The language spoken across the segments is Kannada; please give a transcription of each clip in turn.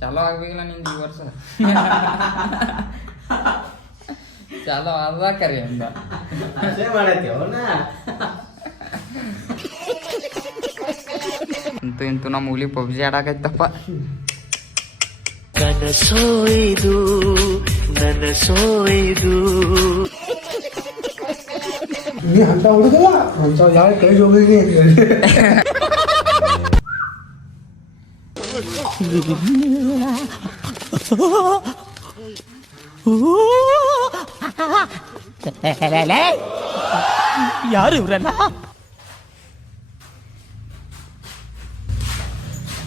ಚಾಲೋ ಆಗ್ಬೇಕಿಲ್ಲ ನಿಂದು ಈ ವರ್ಷ. ಚಾಲೋ ಆದ ಕರಿ ಅಂದ ಅಂತೂ ಇಂತೂ ನಮ್ಮ ಹುಲಿ ಪಬ್ಜಿ ಆಡಾಕೈತಪ್ಪ. ಕನಸೋಯ್ದು ನನಸೋಯ್ದು ನೀ ಅಂತ ಹುಡುಗಲ್ಲ ಅಂತ ಯಾರು ಕೈ ಹೋಗಿ ಅಂತ ಹೇಳಿ ಯಾರು ಇವ್ರಲ್ಲ?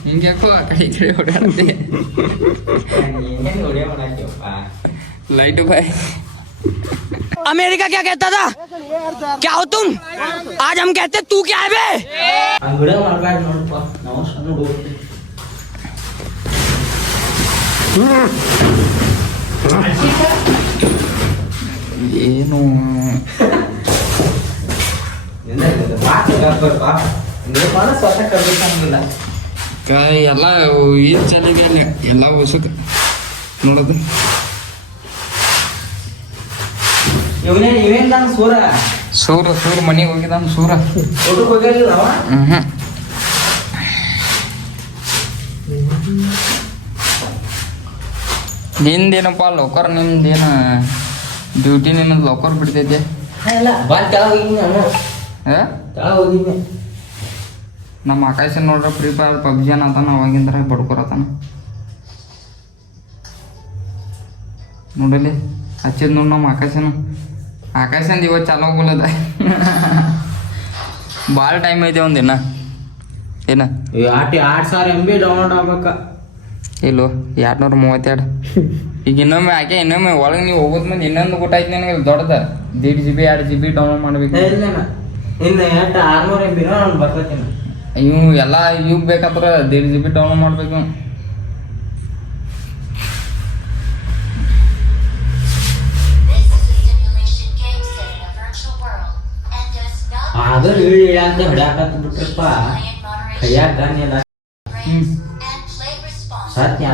ಹಿಂಗ್ಯಾಕೋ ಆ ಕಡೆ ಈ ಕಡೆ ಓಡಾಡ್ತೆ. लाइट भाई अमेरिका क्या कहता था? क्या हो तुम? आज हम कहते तू क्या है बे? ಏನು ಎಲ್ಲ ಏನ್ ಚೆನ್ನಾಗಿ ಎಲ್ಲ ಹೊಸಕ್ ನೋಡೋದು. ಸೂರ ಮನೆಗೆ ಹೋಗಿದ್ದಾನ ಸೂರ. ನಿಂದೇನಪ್ಪ ಲೋಕರ್, ನಿಮ್ದೇನ ಡ್ಯೂಟಿ ನಿನ್ನದು ಲೋಕರ್ ಬಿಡ್ತೈತೆ. ನಮ್ಮ ಆಕಾಶ ನೋಡ್ರ ಫ್ರೀ ಫೈರ್ ಪಬ್ಜಿ ಅನ್ನತಾನ ಅವಾಗಿಂದ್ರ ಬಡ್ಕೊರತಾನ ನೋಡಲಿ. ಹಚ್ಚಿದ್ ನೋಡಿ ನಮ್ಮ ಆಕಾಶಂದು ಇವತ್ತು ಚಾಲು ಹೋಗಲದ. ಭಾಳ ಟೈಮ್ ಐತೆ ಒಂದಿನ ಏನ 8,000 MB ಡೌನ್ಲೋಡ್ ಆಗ್ಬೇಕ. ಇಲ್ಲೋ 232. ಈಗ ಇನ್ನೊಮ್ಮೆ ಆಕೆ ಇನ್ನೊಮ್ಮೆ ಒಳಗೆ ನೀವು ಹೋಗೋದ್ ಮುಂದೆ ಇನ್ನೊಂದು ಊಟ ಐತೆ ನನಗೆ ದೊಡ್ಡದ 1.5 GB 2 GB ಡೌನ್ಲೋಡ್ ಮಾಡ್ಬೇಕು. ಇನ್ನು 600 MB ನಾನು ಬರ್ತೈತಿ. ಇವು ಎಲ್ಲ ಇವ್ ಬೇಕಾದ್ರೆ 1.5 GB ಡೌನ್ಲೋಡ್ ಮಾಡ್ಬೇಕು. ಆದ್ರೆ ಇಳಿಯಾಕ ಹಿಡ್ಯಾಕತ್ ಬಿಟ್ರಪ್ಪ ಕೈಯಾಗ ಗಾನಿಲ್ಲ. ಸತ್ಯ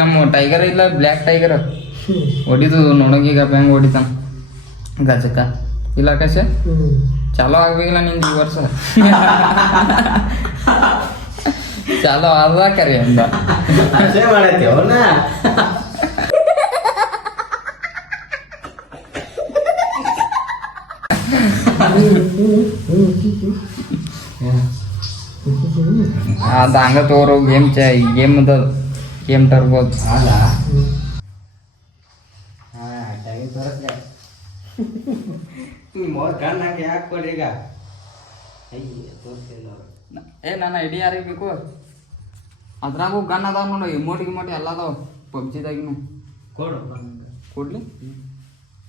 ನಮ್ಮ ಟೈಗರ್ ಇಲ್ಲ, ಬ್ಲ್ಯಾಕ್ ಟೈಗರ್ ಹೊಡಿದು ನೋಡೋಗೀಗ ಬ್ಯಾಂಗ್ ಹೊಡಿತಾನ ಗಜಕ. ಇಲ್ಲ ಆಕಾಶ ಚಾಲೋ ಆಗ್ಬೇಕಿಲ್ಲ ನಿಂದು ಈ ವರ್ಷ. ಚಾಲೋ ಆದ ಕರಿ ಅಂದ ಮಾಡತ್ತಿ ಅವನ. ಅದು ಹಂಗ ತೋರು ಗೇಮ್ ತರ್ಬೋದು. ನನ್ನ ಐಡಿ ಯಾರಿಗೆ ಬೇಕು? ಅದ್ರಾಗೂ ಗನ್ ಅದಾವ ನೋಡು, ಇಮೋಟಿ ಎಲ್ಲ ಅದಾವ ಪಬ್ಜಿದಾಗಿನು. ಕೊಡ್ಲಿ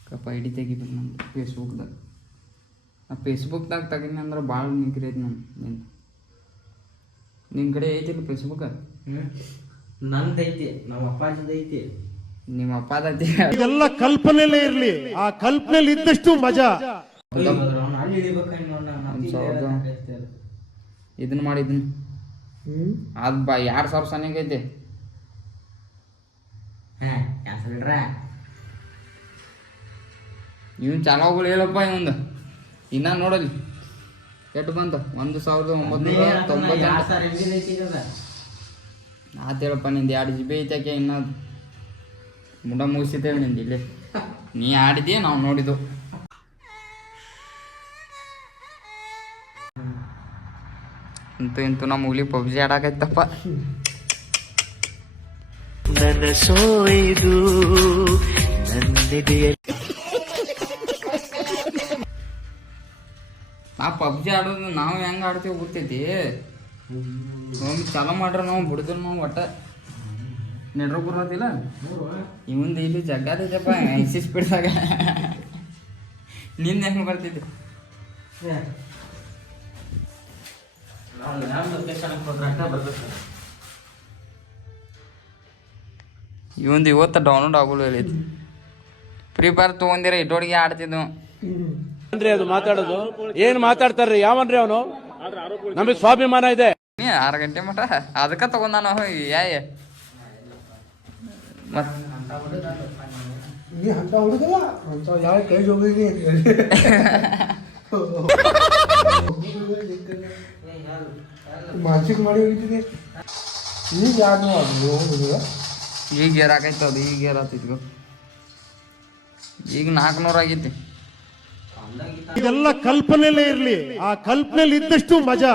ಕಪ್ಪ ಐಡಿ ತೆಗಿಬೇಕು ನಂದು ಫೇಸ್ಬುಕ್ದಾಗ. ಫೇಸ್ಬುಕ್ದಾಗ ತೆಗಿನಿ ಅಂದ್ರೆ ಭಾಳ ನಿಂಕ್ರಿ ಐತಿ ನಿನ್ನ ಕಡೆ ಐತಿಲ್ಲ ಫೇಸ್ಬುಕ್? ನಂದೈತಿ, ನಮ್ಮ ಅಪ್ಪಾಜಿದೈತಿ. ನಿಮ್ಮ ಅಪ್ಪದೈತಿ. ಇದೆಲ್ಲ ಕಲ್ಪನೆಲೇ ಇರ್ಲಿ, ಆ ಕಲ್ಪನೆಲಿ ಇದ್ದಷ್ಟು ಮಜಾ. ಇದನ್ನ ಮಾಡಿದ್ನು ಅದು 2,000 ಸನಿಗೆ ಐತೆ. ಇವನ್ ಚಾಲೋಗಳು ಹೇಳಪ್ಪ ಇವಂದು ಇನ್ನ ನೋಡಲಿ ಕೆಟ್ಟು ಬಂತ 1998. ಆತೇಳಪ್ಪ ನಿಂದು 2 GB ಐತಾಕೆ ಇನ್ನ ಮುಡ ಮುಗಿಸಿದ್ದೇವೆ ನಿಂದು ಇಲ್ಲಿ. ನೀ ಆಡಿದ್ಯಾ ನಾವು ನೋಡಿದ್ದು. ಅಂತೂ ನಮ್ಮ ಹುಲಿ ಪಬ್ಜಿ ಆಡಾಕೈತಪ್ಪ. ನನಸೋಯ್ದು ನನ್ನಿದೆಯ ಆ ಪಬ್ಜಿ ಆಡೋದು ನಾವು ಹೆಂಗೆ ಆಡ್ತೀವಿ ಗೊತ್ತೈತಿ. ಒಮ್ಮೆ ಚಾಲೋ ಮಾಡ್ರೆ ನಾವು ಬಿಡಿದ್ರು ನಾವು ಒಟ್ಟ ನೆಡ್ರು ಬರೋದಿಲ್ಲ. ಇವಂದು ಇಲ್ಲಿ ಜಗ್ಗದೈತಪ್ಪ 80 ಸ್ಪೀಡ್ದಾಗ. ನಿಂದ ಹೆಂಗೆ ಬರ್ತಿದ್ದೆ? ಇವಂದು ಇವತ್ತು ಡೌನ್ಲೋಡ್ ಆಗೋಲ್ಲ ಹೇಳಿದ್ದು. ಫ್ರೀ ಫೈರ್ ತೊಗೊಂಡಿರ ಇಟ್ಟೊಳಗೆ ಆಡ್ತಿದ್ವು. ಅಂದ್ರೆ ಅದು ಮಾತಾಡೋದು ಏನ್ ಮಾತಾಡ್ತಾರ್ರಿ? ಯಾವನ್ರಿ ಅವನು? ನಮಗೆ ಸ್ವಾಭಿಮಾನ ಇದೆ. ನೀ 6 ಗಂಟೆ ಮಟ ಅದಕ್ಕೆ ತಗೊಂಡ ನಾನು ಯಾಯ ಮತ್ ನೀ ಅಂತ ಹುಡುಗಲ್ಲ ಅಂತ ಯಾರ ಕೈ ಹೋಗಿದ್ದಿ ಮಾನಸಿಕ ಮಾಡಿ ಹೋಗಿದ್ದೀನಿ ಈಗ ಯಾರು ಹೋಗುದಿಲ್ಲ ಈಗ ಏರಾಕೈತೆ ಅದು ಈಗ ಏರಾತೈತಿ ಈಗ 400 ಆಗೈತಿ ಇದೆಲ್ಲ ಕಲ್ಪನೆಲೇ ಇರ್ಲಿ, ಆ ಕಲ್ಪನೆಲಿ ಇದ್ದಷ್ಟು ಮಜಾ.